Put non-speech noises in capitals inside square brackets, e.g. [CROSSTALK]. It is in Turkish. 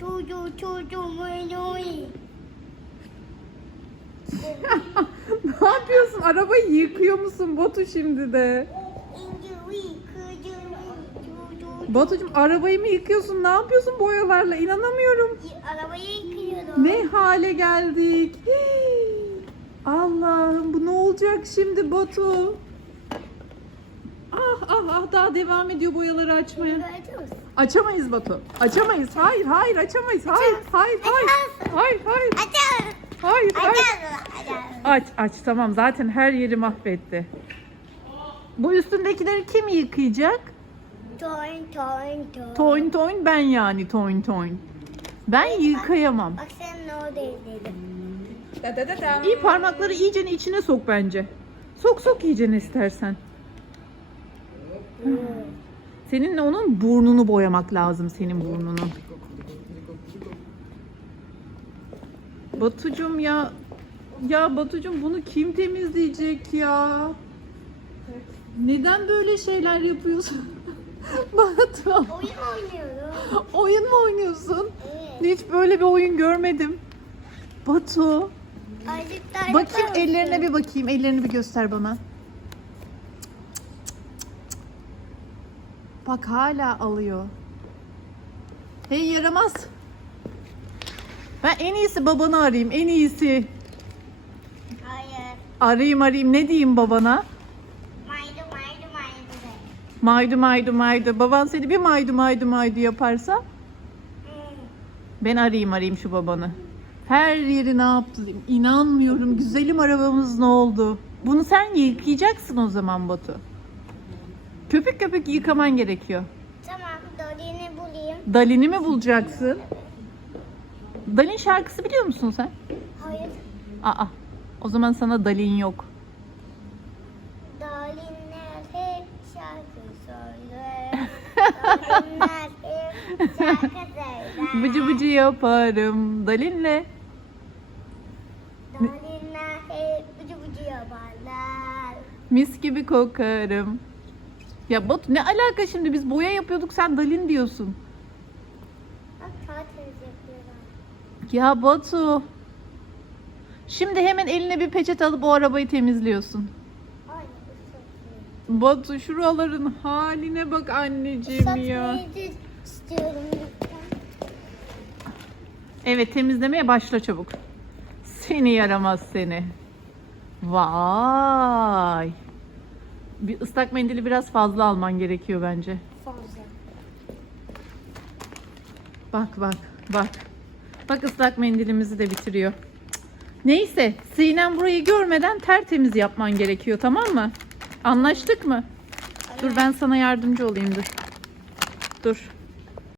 çocuğu çocuğumu oy. [LAUGHS] ne yapıyorsun? Arabayı yıkıyor musun Batu şimdi de? Batucuğum arabayı mı yıkıyorsun? Ne yapıyorsun boyalarla? İnanamıyorum. Arabayı yıkıyorum. Ne hale geldik? Hii! Allah'ım bu ne olacak şimdi Batu? Ah ah ah daha devam ediyor boyaları açmaya. Açamayız Batu. Açamayız. Hayır hayır açamayız. Hayır hayır hayır. Hayır hayır. Hayır hayır. Aç aç tamam zaten her yeri mahvetti. Bu üstündekileri kim yıkayacak? Toyn toyn toyn. Toyn toyn ben yani toyn toyn. Ben yıkayamam. Bak sen ne orada izledin. İyi parmakları iyice içine sok bence. Sok sok iyice istersen. Seninle onun burnunu boyamak lazım senin burnunu. Batucum ya ya Batucum bunu kim temizleyecek ya? Neden böyle şeyler yapıyorsun? [LAUGHS] Batu Oyun oynuyorum. oyun mu oynuyorsun? Evet. Hiç böyle bir oyun görmedim. Batu bakayım ellerine bir bakayım. Ellerini bir göster bana. Bak hala alıyor. Hey yaramaz. Ben en iyisi babanı arayayım. En iyisi. Hayır. Arayayım arayayım. Ne diyeyim babana? Maydı maydı maydı de. Maydu maydu maydu. Baban seni bir maydu maydu maydu yaparsa Hmm. ben arayayım arayayım şu babanı. Her yeri ne yaptı? İnanmıyorum. Güzelim arabamız ne oldu? Bunu sen yıkayacaksın o zaman Batu. Köpük köpük yıkaman gerekiyor. Tamam. Dolly'ni bulayım. Dalin'i mi bulacaksın? Dalin şarkısı biliyor musun sen? Hayır. Aa. O zaman sana Dalin yok. Dolly'ler hep şarkı söyler. [LAUGHS] Dolly'ler hep şarkı söyler. Bıcı bıcı yaparım Dalin'le. Dolly'ler hep bıcı bıcı yaparlar. Mis gibi kokarım. Ya Batu ne alaka şimdi biz boya yapıyorduk sen Dalin diyorsun. Bak tatil yapıyorlar. Ya Batu. Şimdi hemen eline bir peçete alıp o arabayı temizliyorsun. Ay. Batu şuraların haline bak anneciğim ya. Da istiyorum lütfen. Evet temizlemeye başla çabuk. Seni yaramaz seni. Vay. Bir ıslak mendili biraz fazla alman gerekiyor bence. Fazla. Bak bak bak. Bak ıslak mendilimizi de bitiriyor. Neyse Sinem burayı görmeden tertemiz yapman gerekiyor tamam mı? Anlaştık mı? Dur ben sana yardımcı olayım dur. Dur.